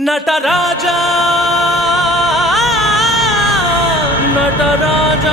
ನಟರಾಜ ನಟರಾಜ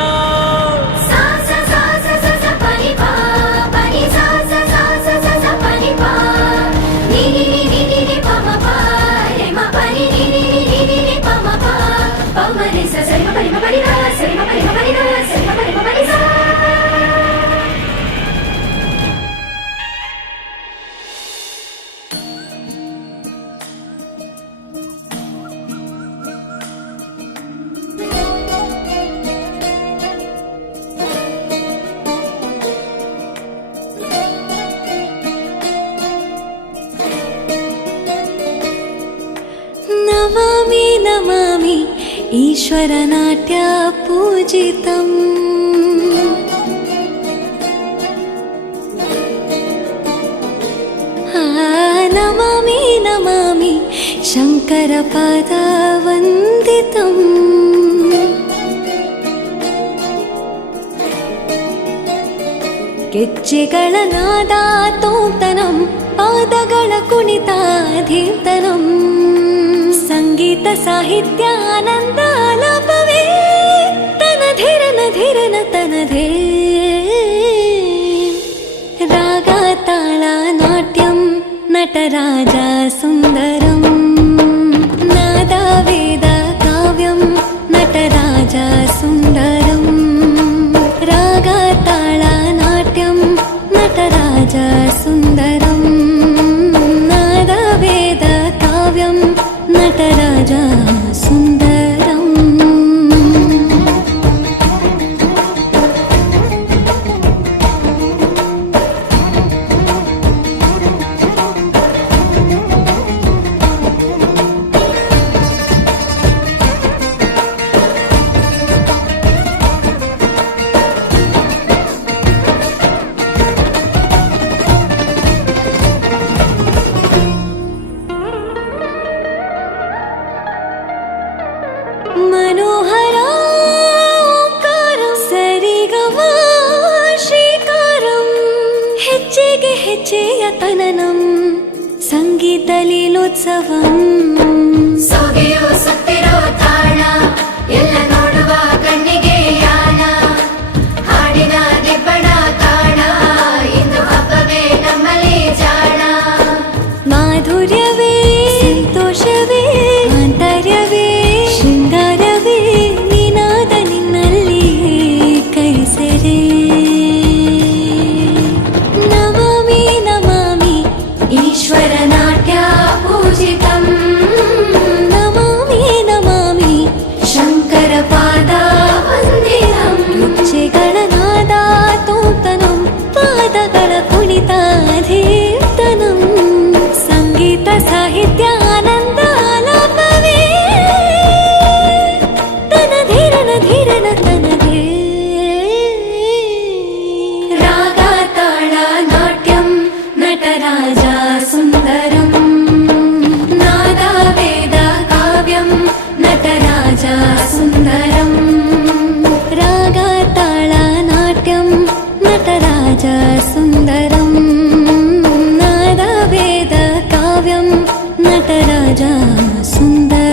ನಮಾಮಿ ನಮಾಮಿ ಈಶ್ವರ ನಾಟ್ಯ ಪೂಜಿತಂ ನಮಾಮಿ ನಮಾಮಿ ಶಂಕರ ಪಾದ ವಂದಿತಂ ಗೆಜ್ಜೆಗಳ ನಾದ ತೋಂತನಂ ಪಾದಗಳ ಕುಣಿತ ಧೀಂತನಂ ಸಂಗೀತ ಸಾಹಿತ್ಯ ಆನಂದ ಆಲಾಪವೇ ತನಧಿರನ ಧಿರನ ತನಧೇ ರಾಗ ತಾಳ ನಾಟ್ಯಂ ನಟರಾಜ ಸುಂದರಂ ನಾದ ವೇದ ಕಾವ್ಯಂ ನಟರಾಜ ಸುಂದರಂ ರಾಗ ತಾಳ ನಾಟ್ಯಂ ನಟರಾಜ ಸುಂದರಂ ನಾದ ವೇದ ಕಾವ್ಯಂ ನಟರಾಜ ಸುಂದರಂ मनोहरा ओंकारं सरिगम ಶ್ರೀಕಾರಂ ಹೆಜ್ಜೆಗೆ ಹೆಜ್ಜೆಯ ತನನಂ ಸಂಗೀತ ಲೀಲೋತ್ಸವಂ ಸೊಗೆಯೋ ಸುತ್ತಿರೋ ತಾಣ ಎಲ್ಲ ನೋಡುವ ಕಣ್ಣಿಗೆ ಯಾನ ಹಾಡಿನ ದಿಬ್ಬಣ ಕಾಣ ಇಂದು ಹಬ್ಬವೇ ನಮ್ಮಲ್ಲಿ ಜಾಣ ಮಾಧುರ್ಯವೇ ಸಂತೋಷವೇ ಆಂತರ್ಯವೇ ಶೃಂಗಾರವೇ ನಿನಾದ ನಿನ್ನಲ್ಲಿ ಕೈಸೆರೆ ನಮಾಮಿ ನಮಾಮಿ ಈಶ್ವರ ನಾಟ್ಯ ಪೂಜಿತಂ ನಮಾಮಿ ನಮಾಮಿ ಶಂಕರ ಪಾದ ವಂದಿತಂ ಗೆಜ್ಜೆಗಳ ನಾದ ತೋಂತನಂ ಪಾದಗಳ ಕುಣಿತ ಧೀರ್ತನಂ ಸಂಗೀತ ಸಾಹಿತ್ಯ ಆನಂದ ಆಲಾಪವೇ ತನಧಿರನ ಧಿರನ ತನಧೇ ರಾಗ ತಾಳ ನಾಟ್ಯಂ ನಟರಾಜ ಸುಂದರಂ ನಾದ ವೇದ ಕಾವ್ಯಂ ನಟರಾಜ ಸುಂದರಂ ರಾಗ ತಾಳ ನಾಟ್ಯಂ ನಟರಾಜ ಸುಂದರಂ ನಾದ ವೇದ ಕಾವ್ಯಂ ನಟರಾಜ ಸುಂದರಂ